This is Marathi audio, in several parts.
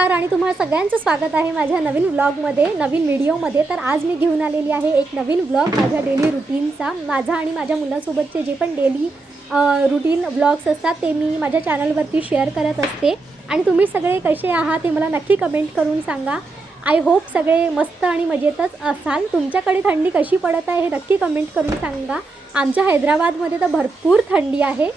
नमस्कार आणि तुम्हा सगळ्यांचं स्वागत आहे माझ्या नवीन व्लॉगमध्ये, नवीन व्हिडिओमध्ये। तर आज मी घेऊन आलेली आहे एक नवीन व्लॉग माझ्या डेली रुटीनचा। माझा आणि माझ्या मुलासोबतचे जे पण डेली रुटीन व्लॉग्स असतात ते मी माझ्या चॅनलवरती शेअर करत असते। आणि तुम्ही सगळे कसे आहात हे मला नक्की कमेंट करून सांगा। आय होप सगळे मस्त आणि मजेतच असाल। तुमच्याकडे थंडी कशी पडत आहे हे नक्की कमेंट करून सांगा। आमच्या हैदराबादमध्ये तर भरपूर थंडी आहे।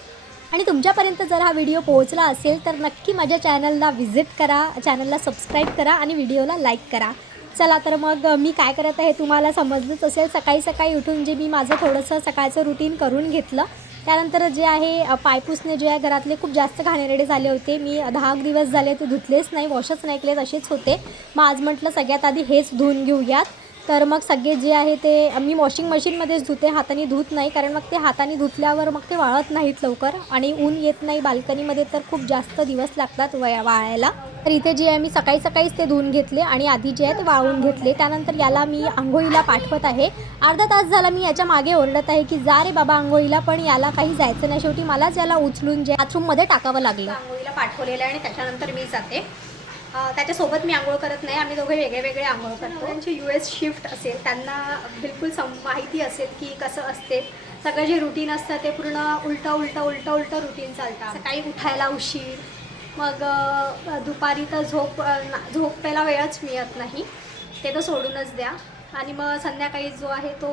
आणि तुमच्यापर्यंत जर हा व्हिडिओ पोहोचला असेल तर नक्की माझ्या चॅनलला व्हिजिट करा, चॅनलला सबस्क्राईब करा आणि व्हिडिओला लाईक करा। चला तर मग मी काय करत आहे तुम्हाला समजलंच असेल। सकाळी उठून जे मी माझं थोडंसं सकाळचं रुटीन करून घेतलं। त्यानंतर जे आहे पायपुसणे जे आहे घरातले खूप जास्त घाणेरडे झाले होते। मी 10 दिवस झाले ते धुतलेच नाही, वॉशच नाही केले, तसेच होते। मग आज म्हटलं सगळ्यात आधी हेच धुवून घेऊयात। तर मग सगळे जे आहे ते मी वॉशिंग मशीनमध्येच धुते, हाताने धुत नाही, कारण मग ते हाताने धुतल्यावर मग ते वाळत नाहीत लवकर आणि ऊन येत नाही बाल्कनीमध्ये तर खूप जास्त दिवस लागतात वाळायला। तर इथे जे आहे मी सकाळीच ते धुवून घेतले आणि आधी जे आहे ते वाळवून घेतले। त्यानंतर याला मी आंघोळीला पाठवत आहे। अर्धा तास झाला मी याच्या मागे ओरडत आहे की जा रे बाबा आंघोळीला, पण याला काही जायचं नाही। शेवटी मलाच याला उचलून जे बाथरूममध्ये टाकावं लागलं। आंघोळीला पाठवलेलं आहे आणि त्याच्यानंतर मी जाते। त्याच्यासोबत मी आंघोळ करत नाही, आम्ही दोघे वेगळे आंघोळ करतो। त्यांची US शिफ्ट असेल, त्यांना बिलकुल माहिती असेल की कसं असते। सगळं जे रुटीन असतं ते पूर्ण उलटं रुटीन चालतं। सकाळी उठायला उशीर, मग दुपारी तर झोपायला वेळच मिळत नाही, ते तर सोडूनच द्या। आणि मग संध्याकाळी जो आहे तो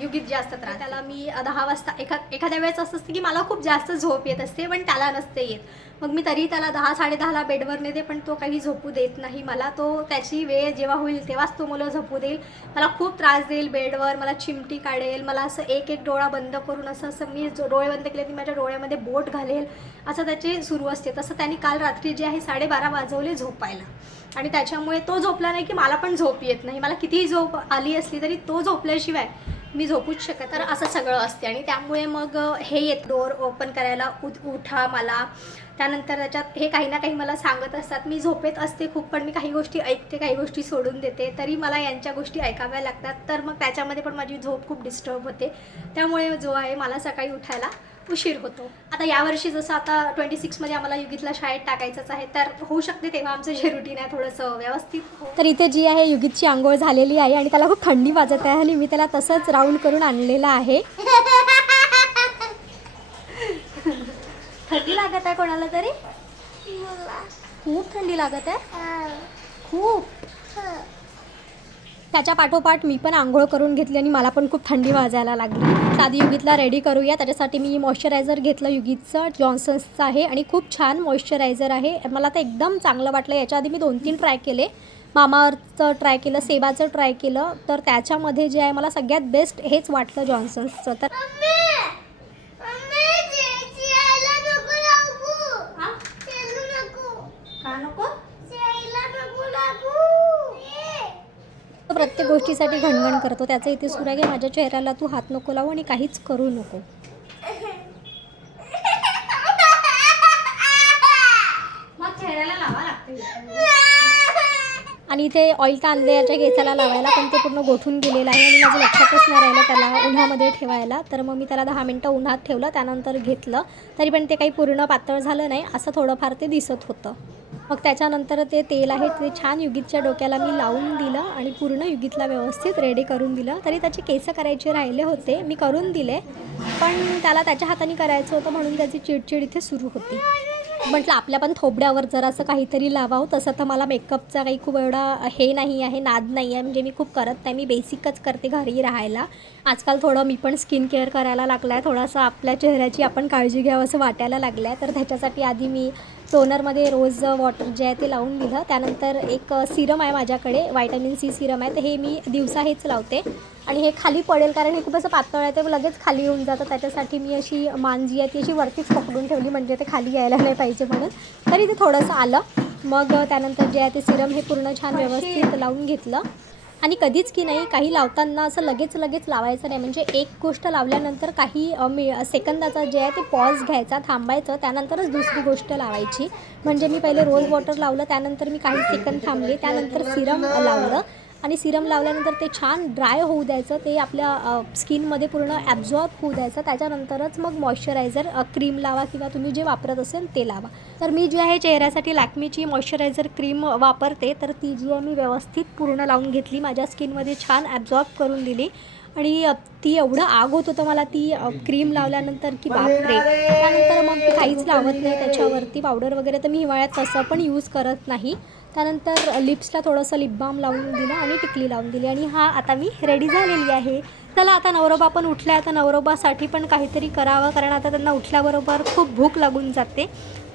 युगीत जास्त त्रास। त्याला मी 10 वाजता एखाद्या वेळेस असं असतं की मला खूप जास्त झोप येत असते पण त्याला नसते येत। मग मी तरी त्याला 10-10:30ला बेडवर नेते, पण तो काही झोपू देत नाही मला। तो त्याची वेळ जेव्हा होईल तेव्हाच तो मला झोपू देईल। मला खूप त्रास देईल बेडवर, मला चिमटी काढेल, मला असं एक डोळा बंद करून असं मी डोळे बंद केले की माझ्या डोळ्यामध्ये बोट घालेल, असं त्याचे सुरू असते। तसं त्यांनी काल रात्री जे आहे 12:30 वाजवले झोपायला आणि त्याच्यामुळे तो झोपला नाही की मला पण झोप येत नाही। मला कितीही झोप आली असली तरी तो झोपल्याशिवाय मी झोपूच शकत। तर असं सगळं असते आणि त्यामुळे मग हे येत डोअर ओपन करायला, उठा मला। त्यानंतर त्याच्यात हे काही ना काही मला सांगत असतात। मी झोपेत असते खूप, पण मी काही गोष्टी ऐकते, काही गोष्टी सोडून देते, तरी मला यांच्या गोष्टी ऐकाव्या लागतात। तर मग त्याच्यामध्ये पण माझी झोप खूप डिस्टर्ब होते। त्यामुळे जो आहे मला सकाळी उठायला उशीर होतो। आता यावर्षी जसं आता 26मध्ये आम्हाला युगीतला शाळेत टाकायचंच आहे, तर होऊ शकते तेव्हा आमचं जे रुटीन आहे थोडंसं व्यवस्थित हो। तर इथे जी आहे युगीतची आंघोळ झालेली आहे आणि त्याला खूप थंडी वाजत आहे आणि मी त्याला तसंच राऊंड करून आणलेलं आहे। थंडी लागत आहे कोणाला तरी? खूप थंडी लागत आहे, खूप। त्याच्या पाठोपाठ मी पण आंघोळ करून घेतली आणि मला पण खूप थंडी वाजायला लागली। आधी युगीतला रेडी करूया। त्याच्यासाठी मी मॉइश्चरायझर घेतलं युगीतचं, जॉन्सन्सचं आहे आणि खूप छान मॉइश्चरायझर आहे, मला तर एकदम चांगलं वाटलं। याच्या आधी मी 2-3 ट्राय केले, मामाअर्थचं ट्राय केलं, सेबाचं ट्राय केलं, तर त्याच्यामध्ये जे आहे मला सगळ्यात बेस्ट हेच वाटलं जॉन्सन्सचं। तर प्रत्येक गोष्टीसाठी घणघण करतो, त्याचं इथे सुरू आहे की माझ्या चेहऱ्याला तू हात नको लावू आणि काहीच करू नको। मग चेहऱ्याला लावा लागते। आणि इथे ऑइल तर आणले याच्या केसाला लावायला, पण ते पूर्ण गोठून गेलेलं आहे आणि माझं लक्षातच नाही राहिलं त्याला उन्हामध्ये ठेवायला। तर मग मी त्याला 10 मिनटं उन्हात ठेवलं, त्यानंतर घेतलं, तरी पण ते काही पूर्ण पातळ झालं नाही, असं थोडंफार ते दिसत होतं। मग त्याच्यानंतर ते तेल आहे ते छान युगीतच्या डोक्याला मी लावून दिलं आणि पूर्ण युगीतला व्यवस्थित रेडी करून दिलं। तरी त्याचे केस करायचे राहिले होते, मी करून दिले, पण त्याला त्याच्या हाताने करायचं होतं म्हणून त्याची चिडचिड इथे सुरू होती। म्हटलं आपल्या पण थोबड्यावर जरासं काहीतरी लावावं। तसं तर मला मेकअपचा काही खूप एवढा हे नाही आहे, नाद नाही आहे, म्हणजे मी खूप करत नाही, मी बेसिकच करते घरी राहायला। आजकाल थोडं मी पण स्किन केअर करायला लागला आहे, थोडंसं आपल्या चेहऱ्याची आपण काळजी घ्यावं असं वाटायला लागलं आहे। तर त्याच्यासाठी आधी मी टोनरमध्ये रोज वॉटर जे आहे ते लावून दिलं। त्यानंतर एक सिरम आहे माझ्याकडे, व्हिटॅमिन C सिरम आहे, तर हे मी दिवसा हेच लावते आणि हे खाली पडेल कारण हे खूप असं पातळ आहे, ते लगेच खाली येऊन जातं। त्याच्यासाठी मी अशी मान जी आहे ती अशी वरतीच पकडून ठेवली, म्हणजे ते खाली यायला नाही पाहिजे म्हणून, तरी ते थोडंसं आलं। मग त्यानंतर जे आहे ते सिरम हे पूर्ण छान व्यवस्थित लावून घेतलं। आणि कधीच की नाही काही लावताना असं लगेच लावायचं नाही, म्हणजे एक गोष्ट लावल्यानंतर काही सेकंदाचा जे आहे ते पॉज घ्यायचा, थांबायचं, त्यानंतरच दुसरी गोष्ट लावायची। म्हणजे मी पहिले रोज वॉटर लावलं, त्यानंतर मी काही सेकंद थांबले, त्यानंतर सिरम लावलं आणि सिरम लावल्यानंतर ते छान ड्राय होऊ द्यायचं, ते आपल्या स्किनमध्ये पूर्ण ॲब्झॉर्ब होऊ द्यायचं. त्याच्यानंतरच मग मॉइश्चरायझर क्रीम लावा किंवा तुम्ही जे वापरत असेल ते लावा. तर मी जी आहे चेहऱ्यासाठी लॅक्मेची मॉइश्चरायझर क्रीम वापरते, तर ती जी आहे मी व्यवस्थित पूर्ण लावून घेतली, माझ्या स्किनमध्ये छान ॲब्झॉर्ब करून दिली आणि ती एवढं आग होत होतं मला ती क्रीम लावल्यानंतर की बापरे. त्यानंतर मग मी काहीच लावत नाही त्याच्यावरती पावडर वगैरे, तर मी हिवाळ्यात तसं पण यूज करत नाही. त्यानंतर लिप्सला थोडंसं लिप बाम लावून दिलं आणि टिकली लावून दिली आणि आता मी रेडी झालेली आहे. चला आता नवरोबा पण उठला आहे, आता नवरोबासाठी पण काहीतरी करावं, कारण आता त्यांना उठल्याबरोबर खूप भूक लागून जाते.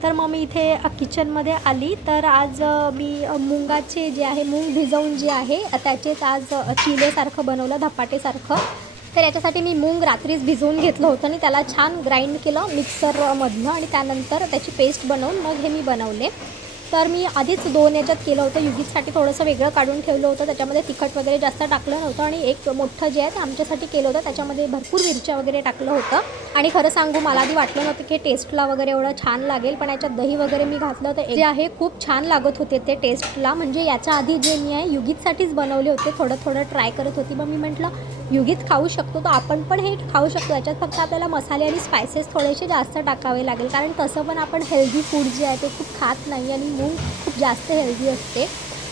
तर मग मी इथे किचनमध्ये आली. तर आज मी मुंगाचे जे आहे मूग भिजवून जे आहे त्याचेच आज चिलेसारखं बनवलं, धपाटेसारखं. तर याच्यासाठी मी मूग रात्रीच भिजवून घेतलं होतं आणि त्याला छान ग्राइंड केलं मिक्सरमधनं आणि त्यानंतर त्याची पेस्ट बनवून मग हे मी बनवले. तर मी आधीच 2 याच्यात केलं होतं. युगीसाठी थोडंसं वेगळं काढून ठेवलं होतं, त्याच्यामध्ये तिखट वगैरे जास्त टाकलं नव्हतं आणि एक मोठं जे आहे ते आमच्यासाठी केलं होतं, त्याच्यामध्ये भरपूर मिरच्या वगैरे टाकलं होतं. आणि खरं सांगू मला आधी वाटलं नव्हतं की टेस्टला वगैरे एवढं छान लागेल, पण याच्यात दही वगैरे मी घातलं होतं जे आहे खूप छान लागत होते ते टेस्टला. म्हणजे याच्या आधी जे मी आहे युगीतसाठीच बनवले होते, थोडं ट्राय करत होती. मग मी म्हटलं युगीत खाऊ शकतो तर आपण पण हे खाऊ शकतो, याच्यात फक्त आपल्याला मसाले आणि स्पायसेस थोडेसे जास्त टाकावे लागेल, कारण तसं पण आपण हेल्दी फूड जे आहे ते खूप खात नाही आणि मूग खूप जास्त हेल्दी असते.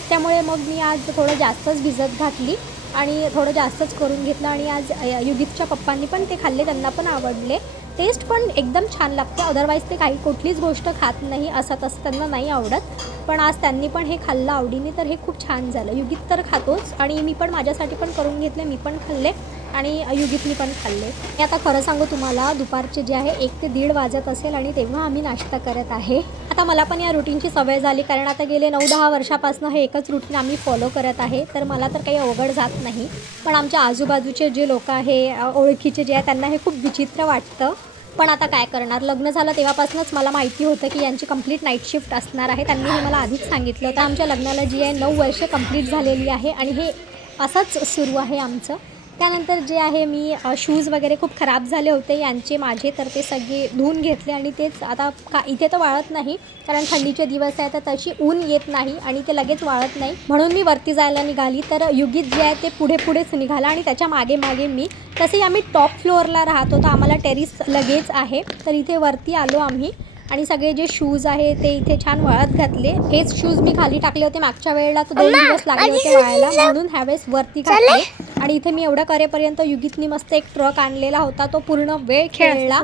त्यामुळे मग मी आज थोडं जास्तच भिजत घातली आणि थोडं जास्तच करून घेतलं आणि आज युगीतच्या पप्पांनी पण ते खाल्ले, त्यांना पण आवडले. टेस्ट पण एकदम छान लागते. अदरवाईज ते काही कुठलीच गोष्ट खात नाही, असं तसं त्यांना नाही आवडत, पण आज त्यांनी पण हे खाल्लं आवडीने, तर हे खूप छान झालं. युगीत तर खातोच आणि मी पण माझ्यासाठी पण करून घेतले, मी पण खाल्ले आणि युगीतनी पण खाल्ले. मी आता खरं सांगू तुम्हाला दुपारचे जे आहे 1 ते 1:30 वाजत असेल आणि तेव्हा आम्ही नाश्ता करत आहे. आता मला पण या रुटीनची सवय झाली, कारण आता गेले 9-10 वर्षापासून हे एकच रुटीन आम्ही फॉलो करत आहे, तर मला तर काही अवघड जात नाही. पण आमच्या आजूबाजूचे जे लोक आहे ओळखीचे जे आहे त्यांना हे खूप विचित्र वाटतं. पण आता काय करणार, लग्न झालं तेव्हापासूनच मला माहिती होतं की यांची कंप्लीट नाईट शिफ्ट असणार आहे. त्यांनी हे मला आधीच सांगितलं होतं. आमच्या लग्नाला जी आहे 9 वर्ष कंप्लीट झालेली आहे आणि हे असंच सुरू आहे आमचं. त्यानंतर जे आहे मी शूज वगैरे खूप खराब झाले होते यांचे माझे, तर ते सगळे धुवून घेतले आणि तेच आता इथे तर वाळत नाही, कारण थंडीचे दिवस आहे तर तशी ऊन येत नाही आणि ते लगेच वाळत नाही, म्हणून मी वरती जायला निघाली. तर युगीत जे आहे ते पुढेच निघाला आणि त्याच्या मागे मी. तसे आम्ही टॉप फ्लोअरला राहतो, तर आम्हाला टेरिस लगेच आहे. तर इथे वरती आलो आम्ही आणि सगळे जे शूज आहे ते इथे छान वाळत घातले. हेच शूज मी खाली टाकले होते मागच्या वेळेला, तर 2 दिवस लागले होते वाळायला, म्हणून ह्यावेळेस वरती घातले. आणि इथे मी एवढं करेपर्यंत युगीतनी मस्त एक ट्रक आणलेला होता, तो पूर्ण वेळ खेळला.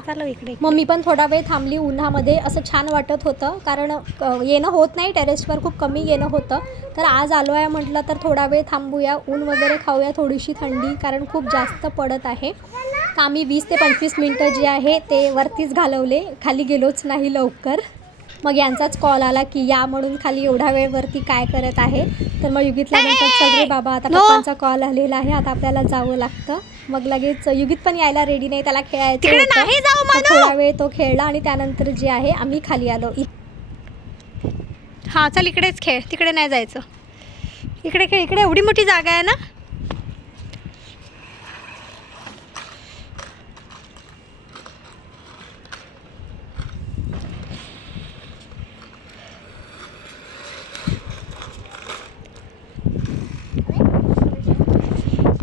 मग मी पण थोडा वेळ थांबली उन्हामध्ये, असं छान वाटत होतं, कारण येणं होत नाही टेरेसवर, खूप कमी येणं होतं. तर आज आलो आहे म्हटलं तर थोडा वेळ थांबूया, ऊन वगैरे खाऊया, थोडीशी थंडी कारण खूप जास्त पडत आहे. तर आम्ही 20 ते 25 मिनटं जे आहे ते वरतीच घालवले, खाली गेलोच नाही लवकर. मग यांचाच कॉल आला की या म्हणून, खाली एवढा वेळ वरती काय करत आहे. तर मग युगीतला नंतर चल रे बाबा, आता पप्पांचा कॉल आलेला आहे, आता आपल्याला जावं लागतं. मग लगेच युगीत पण यायला रेडी नाही, त्याला खेळायचं होतं. थोडा वेळ तो खेळला आणि त्यानंतर जे आहे आम्ही खाली आलो. हां चल इकडेच खेळ, तिकडे नाही जायचं, इकडे खेळ, इकडे एवढी मोठी जागा आहे ना.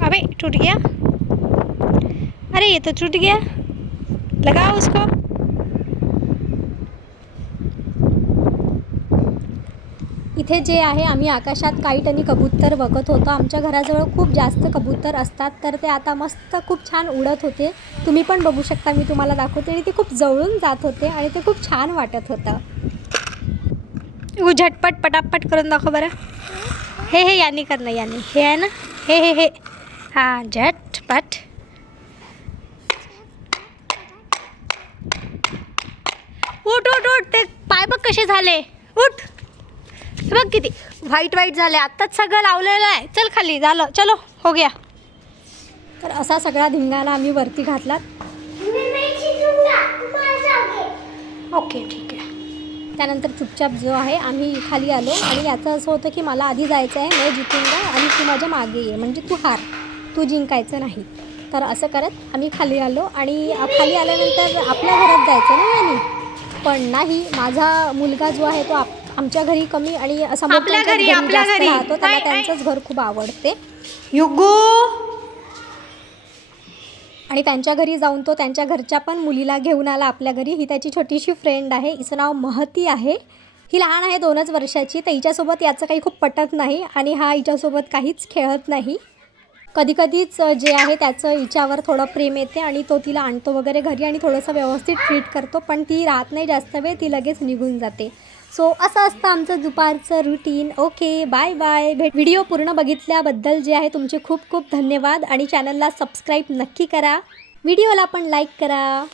अबे टूट गया, अरे ये तो टूट गया, लगाओ उसको. इथे जे आहे आम्ही आकाशात काईट आणि कबूतर बघत होतो. आमच्या घराजवळ खूप जास्त कबूतर असतात, तर ते आता मस्त खूप छान उडत होते. तुम्ही पण बघू शकता, मी तुम्हाला दाखवते. आणि ते खूप जवळून जात होते आणि ते खूप छान वाटत होतं. झटपट पटापट करून दाखव बरं. हे यानी करणं, यानी हे आहे ना, हे हां झटपट. उठ उठ उठ, ते पाय बघ कसे झाले, उठ. बघ किती व्हाईट झाले, आत्ताच सगळं लावलेलं आहे. चल खाली, झालं, चलो हो गया. तर असा सगळा धिंगाणा आम्ही वरती घातलात. ओके ठीक आहे. त्यानंतर चुपचाप जो आहे आम्ही खाली आलो आणि याचं असं होतं की मला आधी जायचं आहे, मैं जिंकूंगा आणि तू माझ्या मागे ये, म्हणजे तू हार, तू जिंकायचं नाही. तर असं करत आम्ही खाली आलो आणि खाली आल्यानंतर आपल्या घरात जायचं ना यांनी, पण नाही, माझा मुलगा जो आहे तो आमच्या घरी कमी आणि समोरच्या घरी जास्त राहतो, त्याला त्यांचंच घर खूप आवडते. युगो आणि त्यांच्या घरी जाऊन तो त्यांच्या घरच्या पण मुलीला घेऊन आला आपल्या घरी. ही त्याची छोटीशी फ्रेंड आहे, हिचं नाव महती आहे. ही लहान आहे 2च वर्षाची, तर हिच्यासोबत याचं काही खूप पटत नाही आणि हा हिच्यासोबत काहीच खेळत नाही. कधीकधीच जे आहे त्याचं हिच्यावर थोडं प्रेम येते आणि तो तिला आणतो वगैरे घरी आणि थोडंसं व्यवस्थित ट्रीट करतो, पण ती राहत नाही जास्त वेळ, ती लगेच निघून जाते. सो असं असतं आमचं दुपारचं routine. Okay, bye bye. Video पूर्ण बघितल्याबद्दल जे आहे तुमचे खूप खूप धन्यवाद आणि चॅनलला सबस्क्राईब नक्की करा. व्हिडिओला पण लाईक करा.